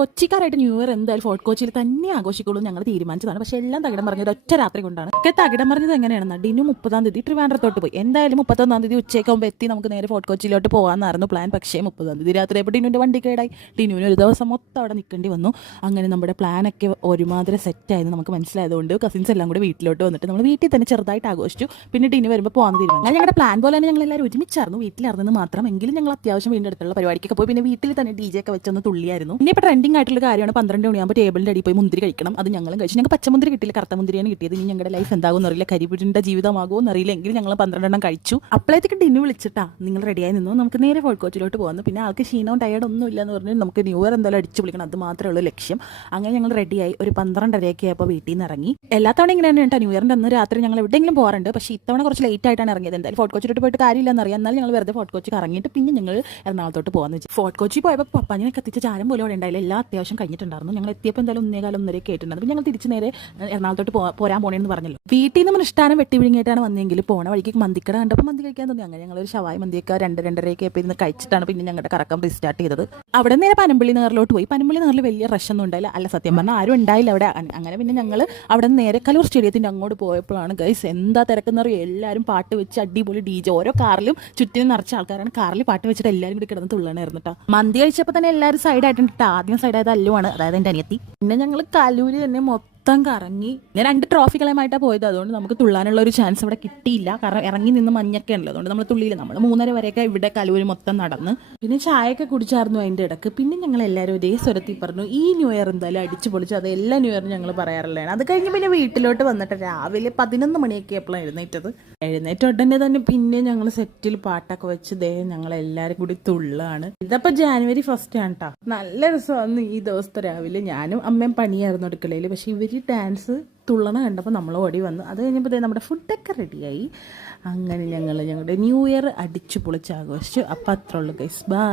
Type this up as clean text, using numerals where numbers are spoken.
കൊച്ചിക്കാരായിട്ട് new year എന്തായാലും fort കൊച്ചിയിൽ തന്നെ ആഘോഷിക്കുള്ളൂ ഞങ്ങൾ തീരുമാനിച്ചതാണ്. പക്ഷേ എല്ലാം തകിടം പറഞ്ഞത് ഒറ്റ രാത്രി കൊണ്ടാണ്. ഒക്കെ തകിടം പറഞ്ഞത് എങ്ങനെയാണെന്ന് ഡിനു 30-ാം തീയതി ട്രിവാൻഡ്രത്തോട്ട് പോയി. എന്തായാലും 31-ാം തീയതി ഉച്ചയ്ക്കാകുമ്പോൾ എത്തി നമുക്ക് നേരെ ഫോർട്ട് കൊച്ചിയിലോട്ട് പോകാമെന്നായിരുന്നു പ്ലാൻ. പക്ഷേ 30-ാം തീയതി രാത്രി ആയപ്പോൾ ഡിനുവിൻ്റെ വണ്ടി കേടായി. ഡിനുവിന് ഒരു ദിവസം മൊത്തം അവിടെ നിൽക്കേണ്ടി വന്നു. അങ്ങനെ നമ്മുടെ പ്ലാനൊക്കെ ഒരുമാതിരി സെറ്റായിരുന്നു നമുക്ക് മനസ്സിലായതുകൊണ്ട് കസിൻസ് എല്ലാം കൂടി വീട്ടിലോട്ട് വന്നിട്ട് നമ്മൾ വീട്ടിൽ തന്നെ ചെറുതായിട്ട് ആഘോഷിച്ചു. പിന്നെ ഡിനു വരുമ്പോൾ പോകാൻ തീരുമാനം. ഞങ്ങളുടെ പ്ലാൻ പോലെ തന്നെ ഞങ്ങൾ എല്ലാവരും ഒരുമിച്ചായിരുന്നു, വീട്ടിലായിരുന്നെന്ന് മാത്രം. എങ്കിലും ഞങ്ങൾ അത്യാവശ്യം വീടിൻ്റെ അടുത്തുള്ള പരിപാടിക്കൊക്കെ പോയി. പിന്നെ വീട്ടിൽ തന്നെ DJ ഒക്കെ വെച്ചൊന്ന് തുള്ളിയായിരുന്നു. പിന്നെ ഇപ്പോൾ ട്രെൻഡിങ് ആയിട്ടുള്ള കാര്യമാണ് 12 മണിയാകുമ്പോൾ ടേബിളിൻ്റെ അടിയിൽ പോയി മുന്തിരി കഴിക്കണം. അത് ഞങ്ങളും കഴിച്ചു. ഞങ്ങൾക്ക് പച്ചമുന്തിരി കിട്ടിയില്ല, കറുത്ത മുന്തിരിയാണ് കിട്ടിയത്. ഇനി ഞങ്ങളുടെ ലൈഫ് എന്താകും എന്നറിയില്ല, കരിപിടിൻ്റെ ജീവിതമാകുമോ എന്നറിയില്ല. എങ്കിലും ഞങ്ങൾ 12 കഴിച്ചു. അപ്പോഴത്തേക്ക് ഡിന്നു വിളിച്ചിട്ടാ നിങ്ങൾ റെഡിയായി നിന്നു, നമുക്ക് നേരെ ഫോർട്ട് കൊച്ചിയിലോട്ട് പോകുന്നു. പിന്നെ ആൾക്ക് ക്ഷീണവും ടയർഡൊന്നും ഇല്ല എന്ന് പറഞ്ഞ് നമുക്ക് ന്യൂ ഇയർ എന്തായാലും അടിച്ചു വിളിക്കണം, അത് മാത്രമേ ഉള്ളൂ ലക്ഷ്യം. അങ്ങനെ ഞങ്ങൾ റെഡിയായി ഒരു 12:30 ആയപ്പോൾ വീട്ടിൽ നിന്ന് ഇറങ്ങി. എല്ലാ തവണ ഇങ്ങനെയാണ് കേട്ടോ, ന്യൂ ഇയറിൻ്റെ അന്ന് രാത്രി ഞങ്ങൾ എവിടെയെങ്കിലും പോകാറുണ്ട്. പക്ഷേ ഇത്തവണ കുറച്ച് ലേറ്റ് ആയിട്ടാണ് ഇറങ്ങിയത്. എന്തായാലും ഫോർട്ട് കൊച്ചിയിലോട്ട് പോയിട്ട് കാര്യമില്ലെന്ന് അറിയാം. എന്നാലും ഞങ്ങൾ വെറുതെ ഫോർട്ട് കൊച്ചി ഇറങ്ങിയിട്ട് പിന്നെ ഞങ്ങൾ എറണാകുളത്തോട്ട് പോകാമെന്ന് വെച്ചു. ഫോർട്ട് കൊച്ചി പോയപ്പോൾ പപ്പാനെ കത്തിച്ച ചാരം പോലും അവിടെ ഉണ്ടായില്ല, എല്ലാം അത്യാവശ്യം കഴിഞ്ഞിട്ടുണ്ടായിരുന്നു. ഞങ്ങൾ എത്തിയപ്പോൾ എന്തായാലും 1:15 കേട്ടിട്ടുണ്ടായിരുന്നു. പിന്നെ ഞങ്ങൾ തിരിച്ച് നേരെ എറണാകുളത്തോട്ട് പോരാൻ പോകണമെന്ന് പറഞ്ഞല്ലോ. വീട്ടിൽ നിന്ന് ഇഷ്ടാനം വെട്ടി വിഴുങ്ങിയിട്ടാണ് വന്നെങ്കിൽ പോണ വഴിക്ക് മന്തിക്കട കണ്ടപ്പോൾ മന്തി കഴിക്കാൻ തോന്നി. അങ്ങനെ ഞങ്ങളൊരു ഷവായി മന്തിയൊക്കെ 2-2:30 ആയപ്പോൾ ഇരുന്ന് കഴിച്ചിട്ടാണ് പിന്നെ ഞങ്ങളുടെ കറക്കം റീസ്റ്റാർട്ട് ചെയ്തത്. അവിടെ നേരെ പനമ്പള്ളി നഗറിലോട്ട് പോയി. പനമ്പള്ളി നഗറിൽ വലിയ റഷൊന്നും ഉണ്ടായില്ല, അല്ല സത്യം പറഞ്ഞാൽ ആരും ഉണ്ടായില്ല അവിടെ. അങ്ങനെ പിന്നെ ഞങ്ങൾ അവിടെ നിന്ന് നേരെ കലൂർ സ്റ്റേഡിയത്തിൻ്റെ അങ്ങോട്ട് പോയപ്പോഴാണ് ഗൈസ് എന്താ തിരക്കെന്ന് പറയും. എല്ലാവരും പാട്ട് വെച്ച് അടിപൊളി DJ, ഓരോ കാറിലും ചുറ്റിനും നിറച്ച ആൾക്കാരാണ്. കാറിൽ പാട്ട് വെച്ചിട്ട് എല്ലാവരും കൂടി കിടന്ന് തുള്ളണമായിരുന്നു കേട്ടോ. മന്തി കഴിച്ചപ്പോൾ തന്നെ എല്ലാവരും സൈഡായിട്ടുണ്ട് കേട്ടോ. ആദ്യം സൈഡായത് അല്ലുവാണ്, അതായത് എൻ്റെ അനിയത്തി. പിന്നെ ഞങ്ങൾ കലൂര് തന്നെ മൊത്തം കറങ്ങി. ഞാൻ 2 ട്രോഫികളുമായിട്ടാണ് പോയത്, അതുകൊണ്ട് നമുക്ക് തുള്ളാനുള്ള ഒരു ചാൻസ് ഇവിടെ കിട്ടിയില്ല. കാരണം ഇറങ്ങി നിന്ന് മഞ്ഞൊക്കെ ഉണ്ടല്ലോ, അതുകൊണ്ട് നമ്മൾ തുള്ളിയില്ല. നമ്മൾ 3:30 വരെയൊക്കെ ഇവിടെ കലൂര് മൊത്തം നടന്ന് പിന്നെ ചായയൊക്കെ കുടിച്ചായിരുന്നു അതിൻ്റെ ഇടക്ക്. പിന്നെ ഞങ്ങൾ എല്ലാവരും ഒരേ സ്വരത്തിൽ പറഞ്ഞു ഈ ന്യൂ ഇയർ എന്തായാലും അടിച്ചു പൊളിച്ചു. അത് എല്ലാ ന്യൂ ഇയറും ഞങ്ങൾ പറയാറുള്ളതാണ്. അത് കഴിഞ്ഞ് പിന്നെ വീട്ടിലോട്ട് വന്നിട്ട് രാവിലെ 11 മണിയൊക്കെ എപ്പോഴാണ് എഴുന്നേറ്റ ഉടനെ തന്നെ പിന്നെ ഞങ്ങൾ സെറ്റിൽ പാട്ടൊക്കെ വെച്ച് ഞങ്ങളെല്ലാവരും കൂടി തുള്ളാണ്. ഇതിപ്പോൾ ജാനുവരി 1 ആണ് കേട്ടോ. നല്ല രസമായിരുന്നു ഈ ദിവസത്തെ രാവിലെ. ഞാനും അമ്മയും പണിയായിരുന്നു അടുക്കളയിൽ. പക്ഷേ ഇവർ ഡാൻസ് തുള്ളണ കണ്ടപ്പോൾ നമ്മൾ ഓടി വന്നു. അത് കഴിഞ്ഞപ്പോൾ നമ്മുടെ ഫുഡൊക്കെ റെഡിയായി. അങ്ങനെ ഞങ്ങൾ ഞങ്ങളുടെ ന്യൂ ഇയർ അടിച്ചു പൊളിച്ച് ആഘോഷിച്ചു. അപ്പം അത്രേ ഉള്ളൂ ഗൈസ്, ബൈ.